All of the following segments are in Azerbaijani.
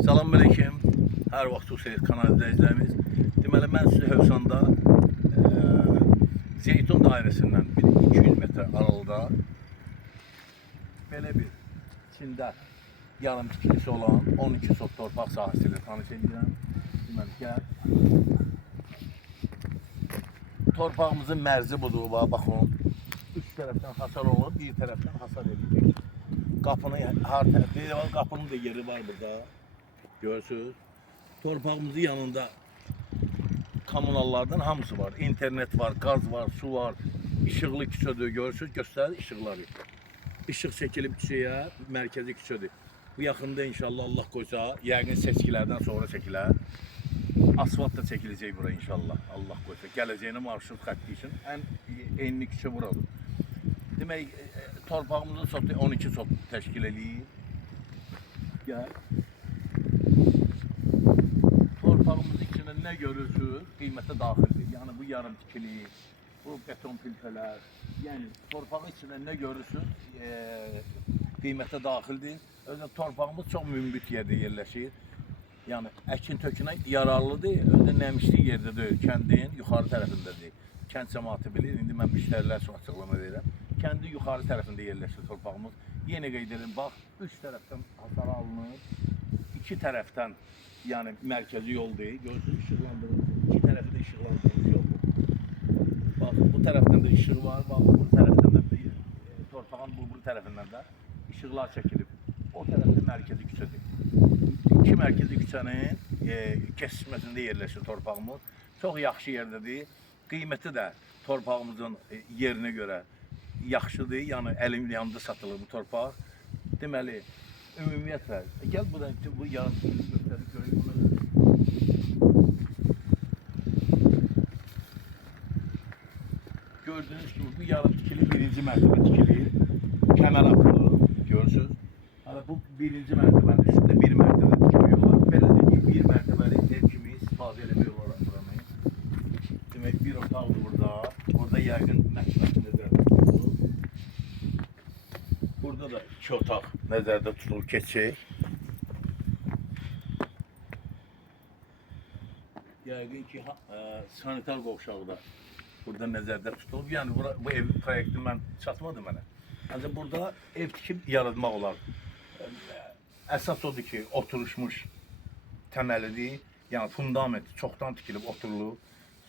Salamünaleyküm. Hər vaxt Hüseyin kanal izləyicilərimiz. Deməli, mən sizə Hövsanda Zeytun dairəsindən 200 metr aralıda belə bir içində yarım tikilisi olan 12 sot torpaq sahəsiyle tanış edirəm. Deməli, gəl. Torpağımızın mərzi budur. Baxın, üç tərəfdən hasar olur, bir tərəfdən hasar edilir. Qapının da yeri var burada. Görürsünüz. Torpağımızın yanında kommunallardan hamısı var. İnternet var, gaz var, su var. İşıqlı küçədir. Görürsünüz, göstərir işıqları. İşıq çəkilib küçəyə, mərkəzi küçədir. Bu yaxında inşallah Allah qoysa, yəqin seçkilərdən sonra çəkilər. Asfalt da çəkiləcək bura inşallah. Allah qoysa. Gələcəyinə marşrut xətti üçün ən enli küçə buradır. Demək, torpağımızın sotu 12 sot təşkil edir. Gəl. Torpağımızın içində nə görürsünüz, qiymətə daxildir. Yəni bu yarım tikili, bu beton filtrelər, yəni torpağın içində nə görürsünüz, qiymətə daxildir. Özü torpağımız çox mümbit yerdə yerləşir. Yəni əkin tökünə yararlıdır, özü nəmişli yerdə deyil, kəndin yuxarı tərəfindədir. Kənd cəmaatı bilir, indi mən müştərilər üçün açıqlama verirəm. Kəndin yuxarı tərəfində yerləşir torpağımız. Yenə qeyd edirəm, bax, üç tərəfdən hasar alınır, iki tərəfdən yani mərkəzi yol deyil, görürsünüz işıqlandırılmış, iki tərəfi də işıqlandırılmış yoldur. Bax, bu tərəfdən də işıq var, bax, bu tərəfdən də torpağın bu tərəfindən də işıqlar çəkilib. O tərəfdə mərkəzi küçədir. İki mərkəzi küçənin kesişməsində yerləşir torpağımız. Çox yaxşı yerdədir. Qiyməti də torpağımızın yerinə görə yaxşıdır. Yəni əlim yanında satılır bu torpaq. Deməli, ümumiyyətlə, gəl bu yarım göstərib görək bunu. Gördüğünüz gibi bu yarım tikili birinci mərtəbə tikili. Kəmər atılır, görürsünüz. Hala bu birinci mərtəbənin üstündə bir mərtəbə tikili var. Belə də ki, bir mərtəbəli ev kimi istifadə eləmək olar buranı. Demək, bir otaqdır burada. Burada yəqin mətbəx nəzərdə tutulur. Burada da iki otaq nəzərdə tutulur, keçək. Yəqin ki, sanitar qovşağı da burada nəzərdə tutulub. Yəni bu evin proyekti mən çatmadı mənə. Ancaq burada ev tikib yaratmaq olar. Əsas odur ki, oturuşmuş təməlidir. Yəni fundament çoxdan tikilib, oturulub.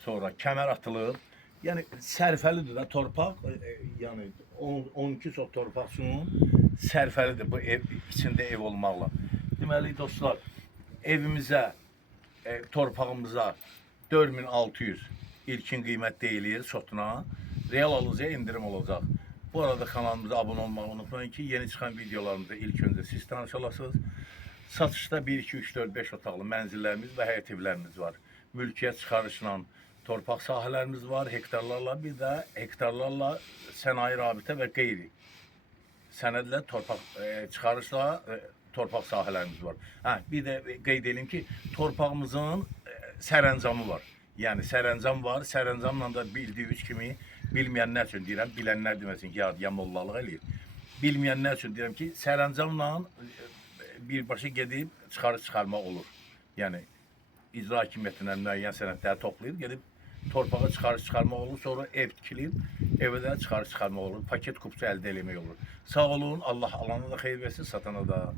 Sonra kəmər atılıb. Yəni sərfəlidir də torpaq. Yəni 12 sot torpaqsının sərfəlidir bu ev, içində ev olmaqla. Deməli dostlar, evimizə, torpağımıza 4600 ilkin qiymət deyilir sotuna. Real alıcıya indirim olacaq. Bu arada kanalımıza abone olmağı unutmayın ki, yeni çıxan videolarımızda ilk öncə siz tanış olasınız. Satışda 1, 2, 3, 4, 5 otaqlı mənzillərimiz və həyət evlərimiz var. Mülkiyyət çıxarışla torpaq sahələrimiz var, hektarlarla, bir də hektarlarla sənaye rabitə və qeyri sənədlə torpaq çıxarışla torpaq sahələrimiz var. Bir də qeyd edelim ki, torpağımızın sərəncamı var. Yəni sərəncam var, sərəncamla da bildiyiniz kimi, bilməyənlər üçün deyirəm, bilənlər deməsin ki, ya mollalıq eləyir. Bilməyənlər üçün deyirəm ki, sərəncamla birbaşa gedib çıxarmaq olur. Yəni icra hakimiyyətindən müəyyən sənədləri toplayıb, gedib torpağa çıxarmaq olur, sonra ev tikilib, evə də çıxarmaq olur, paket kupçu əldə eləmək olur. Sağ olun, Allah alana da xeyir versin, satana da.